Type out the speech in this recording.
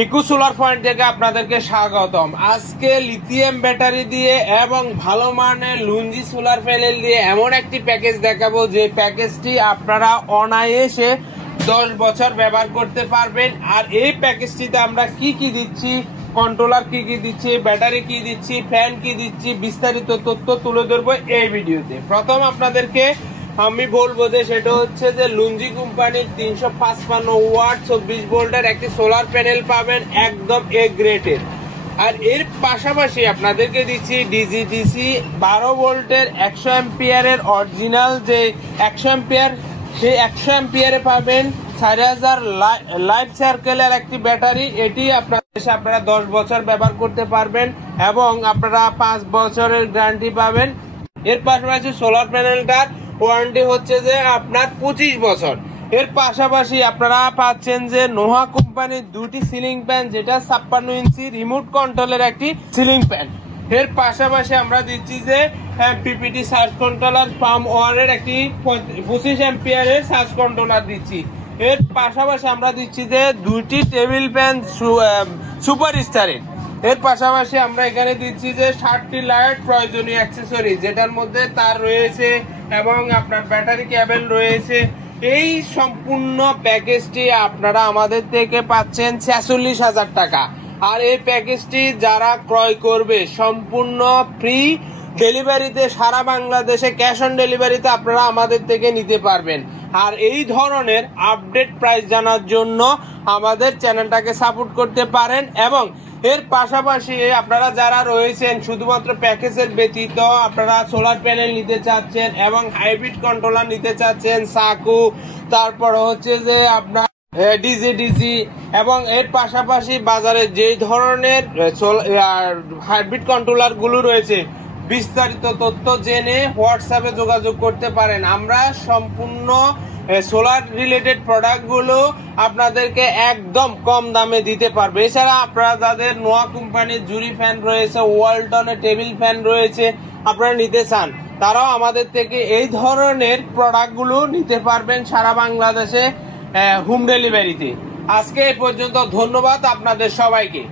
Eco solar point থেকে আপনাদেরকে স্বাগতম। আজকে লিথিয়াম ব্যাটারি দিয়ে এবং ভালো মানের লুঞ্জি সোলার প্যানেল দিয়ে এমন একটি প্যাকেজ দেখাবো যে প্যাকেজটি আপনারা অনায়াসে 10 বছর ব্যবহার করতে পারবেন। আর এই প্যাকেজটিতে আমরা কি কি দিচ্ছি, কন্ট্রোলার কি কি দিচ্ছি, ব্যাটারি কি দিচ্ছি, ফ্যান কি দিচ্ছি, বিস্তারিত তথ্য তুলে ধরবো এই ভিডিওতে। প্রথম আপনাদেরকে আমি বলবো যে সেটা হচ্ছে যে লুঞ্জি কোম্পানির 355 ওয়াট 24 ভোল্টের একটি সোলার প্যানেল পাবেন, একদম এ গ্রেডের। আর এর পাশাপাশি আপনাদেরকে দিচ্ছি ডিসি 12 ভোল্টের 100 অ্যাম্পিয়ারের অরিজিনাল যে 100 অ্যাম্পিয়ার, সেই 100 অ্যাম্পিয়ারে পাবেন 4000 লাইফ সার্কেলের একটি ব্যাটারি। এটি আপনারা 10 বছর ব্যবহার করতে পারবেন এবং আপনারা 5 বছরের গ্যারান্টি পাবেন। এর পাশাপাশি সোলার প্যানেলটার ওয়ারেন্টি হচ্ছে যে আপনার 25 বছর। এর পাশাপাশি আপনারা পাচ্ছেন যে নোহা কোম্পানির দুটি সিলিং ফ্যান, যেটা 56 ইঞ্চি রিমোট কন্ট্রোলের একটি সিলিং ফ্যান। এর পাশাপাশি আমরা দিচ্ছি যে পিপিটি সার্চ কন্ট্রোলার পাম ওয়ারের একটি 25 অ্যাম্পিয়ারের সার্চ কন্ট্রোলার দিচ্ছি। এর পাশাপাশি আমরা দিচ্ছি যে দুইটি টেবিল ফ্যান সুপার স্টারের। এর পাশাপাশি আমরা এখানে দিচ্ছি যে 60টি লাইট প্রয়োজনীয় অ্যাক্সেসরি, যেটার মধ্যে তার রয়েছে এবং আপনার ব্যাটারি কেবল রয়েছে। এই সম্পূর্ণ প্যাকেজটি আপনারা আমাদের থেকে পাচ্ছেন 46,000 টাকা। আর এই প্যাকেজটি যারা ক্রয় করবে সম্পূর্ণ ফ্রি ডেলিভারিতে, সারা বাংলাদেশে ক্যাশ অন ডেলিভারিতে আপনারা আমাদের থেকে নিতে পারবেন। আর এই ধরনের আপডেট প্রাইস জানার জন্য আমাদের চ্যানেলটাকে সাপোর্ট করতে পারেন। এবং এর পাশাপাশি আপনারা যারা রয়েছেন শুধুমাত্র প্যাকেজের ব্যতীত আপনারা সোলার প্যানেল নিতে চাচ্ছেন এবং হাইব্রিড কন্ট্রোলার নিতে চাচ্ছেন, সাকু, তারপর হচ্ছে যে আপনার ডিজি এবং এর পাশাপাশি বাজারে যেই ধরনের হাইব্রিড কন্ট্রোলার গুলো রয়েছে, বিস্তারিত তথ্য জেনে হোয়াটসঅ্যাপে যোগাযোগ করতে পারেন। আমরা সম্পূর্ণ সোলার রিলেটেড প্রোডাক্ট গুলো আপনাদেরকে একদম কম দামে দিতে পারবে। এছাড়া আপনারা যাদের নোয়া কোম্পানির জুরি ফ্যান রয়েছে, ওয়ালটনের টেবিল ফ্যান রয়েছে, আপনারা নিতে চান, তারাও আমাদের থেকে এই ধরনের প্রোডাক্ট গুলো নিতে পারবেন সারা বাংলাদেশে হোম ডেলিভারিতে। আজকে এই পর্যন্ত, ধন্যবাদ আপনাদের সবাইকে।